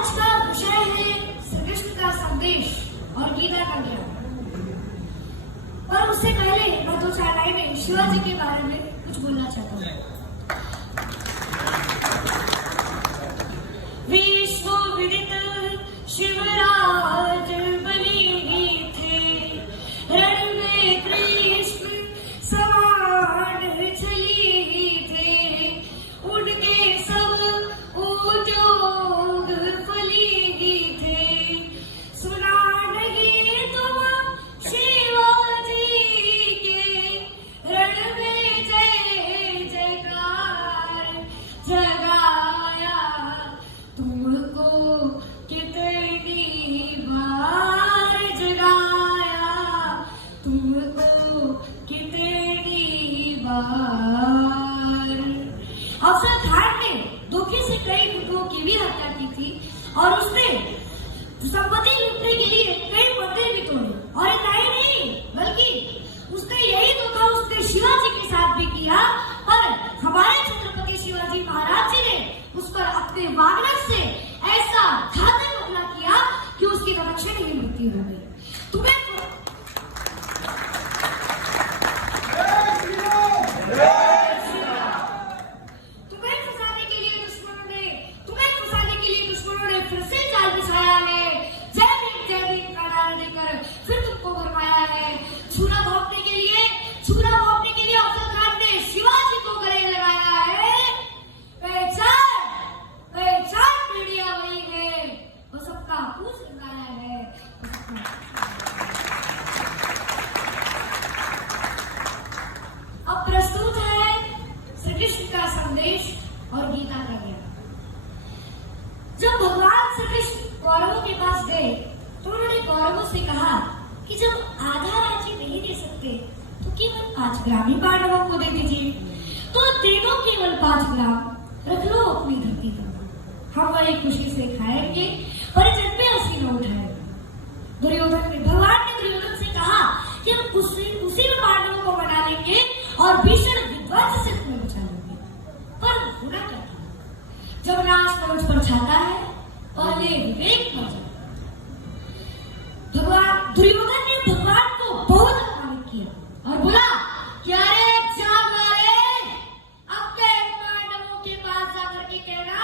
आज का विषय है श्री कृष्ण का संदेश और गीता का ज्ञान। पर उससे पहले मैं दो चार लाइनें शिवाजी के बारे में कुछ बोलना चाहता हूँ। विश्व विदित शिवराज बलि थे, रण में कृष्ण समान चली थे, उनके सब उद्योग फली थे। सुना नहीं तुम शिवाजी के रण में जय जयकार, जगाया तुमको कितनी बार, जगाया तुमको कितनी बार। अफसर खान ने धोखे से कई पुत्रों की भी हत्या की थी और उसने संपत्ति लूटने के लिए कई मंदिर भी तोड़े। और इतना ही नहीं बल्कि उसने यही धोखा उसने शिवाजी के साथ भी किया। पर हमारे छत्रपति शिवाजी महाराज जी ने उस पर अपने वागनर से ऐसा घातक हमला किया कि उसकी तत्क्षण ही मृत्यु हो गई। तुम्हें फंसाने के लिए दुश्मनों ने फिर से जाल बिछाया है। जय भीम का नारा देकर फिर तुमको भरमाया है। छूना भोंकने के लिए अफसर खान ने शिवाजी को गले लगाया है। पहचान पीढ़िया वही है, वो सबका पूछ लगाया है। अब प्रस्तुत है श्री कृष्ण का संदेश और गीता का ज्ञान। जब भगवान श्री कृष्ण कौरवों के पास गए तो उन्होंने कौरवों से कहा कि जब आधा राज्य नहीं दे सकते तो केवल 5 ग्राम ही पांडवों को दे दीजिए। तो तीनों केवल 5 ग्राम रख लो अपनी धरती पर, हम बड़ी खुशी से खाएंगे, परिजन पे हंसी न उठाएंगे। भगवान ने दुर्योधन से कहा कि हम उसी में पांडवों को बना लेंगे और भीषण विध्वंस से तुम्हें बचा लेंगे। पर होना क्या था, जब नाश मंच पर छाता है पहले विवेक मर जाता। दुर्योधन ने भगवान को बहुत अपमानित किया और बोला कि अरे जाग वाले, अब के पांडवों के पास जाकर के कहना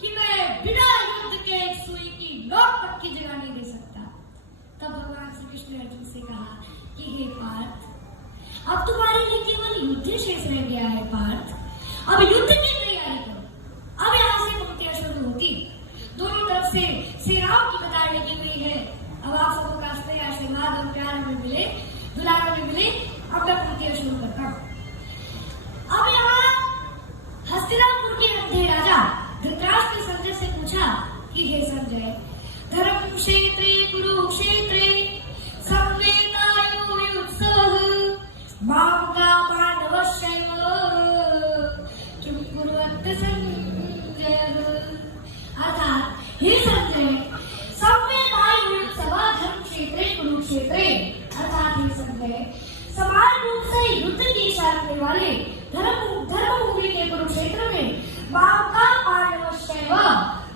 कि मैं बिना युद्ध के एक सुई की नोक तक की जगह नहीं दे सकता। तब भगवान श्री कृष्ण ने अर्जुन से कहा कि हे पार्थ, अब तुम्हारे लिए केवल युद्ध शेष रह गया है पार्थ, अब युद्ध की तैयारी करो। अब यहाँ से पंक्तियां शुरू होती, दोनों तरफ से सेनाओं की कतार लगी हुई है। अब आप सबको का आशीर्वाद और प्यार में मिले, दुलार में मिले। अब मैं पंक्तियां शुरू करता हूँ। अब यहाँ हस्तिनापुर के अंधे राजा धृतराष्ट्र ने संजय से पूछा कि हे संजय, धर्म क्षेत्रे कुरुक्षेत्रे संवेदायुत्सवः मामका पांडवश्चैव किं कुर्वन्ति संजयः। अर्थात हे संजय, संवेदायुत्सवः धर्म क्षेत्रे कुरुक्षेत्रे, अर्थात हे संजय, समान रूप से युद्ध की इच्छा रखने वाले धर्मभूमि के कुरुक्षेत्र में मामका पांडवश्चैव,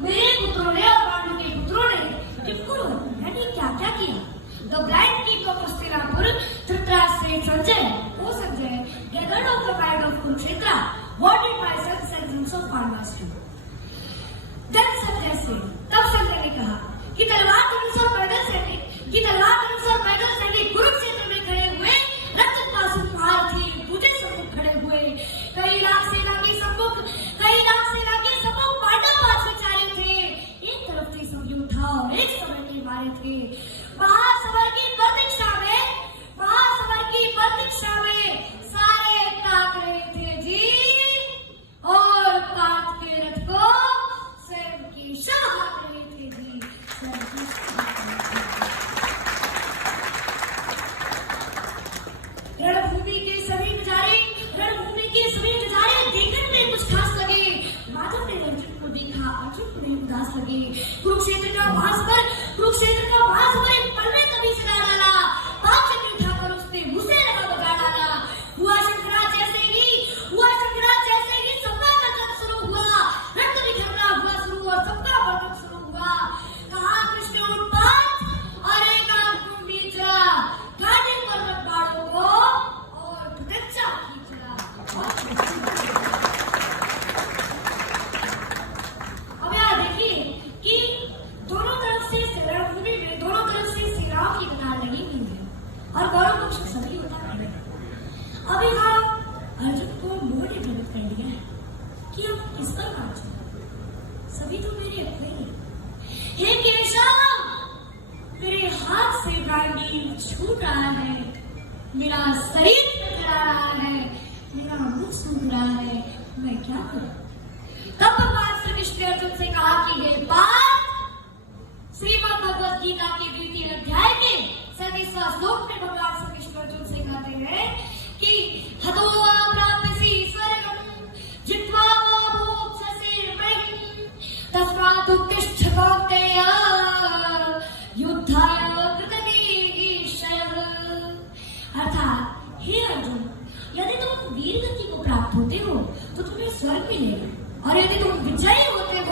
मेरे पुत्रों ने और पांडु के पुत्रों ने किं कुर्वन्ति, यानी क्या क्या किया। The blind king of Hastinapur, Dhritarashtra said, Sanjay, O Sanjay, gathered of the mind of Kurukshetra, what did my sons and sons of Pandavas do? Then Sanjay said, तब संजय ने कहा कि तलवार धनुष और पैदल सैनिक कुरुक्षेत्र में खड़े हुए रक्त पासु महारथी पूजे सम्मुख खड़े हुए। कई लाख सेना के सम्मुख पांडव पार्श्वचारी थे। एक तरफ थे सब योद्धा और एक समय के मारे थे। महासमर की प्रतीक्षा में सारे ताक रहे थे जी, और ताक के रथ को स्वयं की शह मेरा शरीर चढ़ा रहा है, मेरा मुख सूख रहा है, मैं क्या करूं? तब भगवान श्री कृष्ण ने अर्जुन से कहा कि ये बात श्रीमद् भगवद गीता के 2 अध्याय के 37वां श्लोक में भगवान श्री कृष्ण अर्जुन से कहते हैं कि हतो वा प्राप्यसि स्वर्गं जित्वा वा भोक्ष्यसि महीम् तस्मात् उत्तिष्ठ कौन्तेय युद्धाय कृतनिश्चयः। अर्थात हे अर्जुन, यदि तुम वीर गति को प्राप्त होते हो तो तुम्हें स्वर्ग मिलेगा, और यदि तुम विजयी होते हो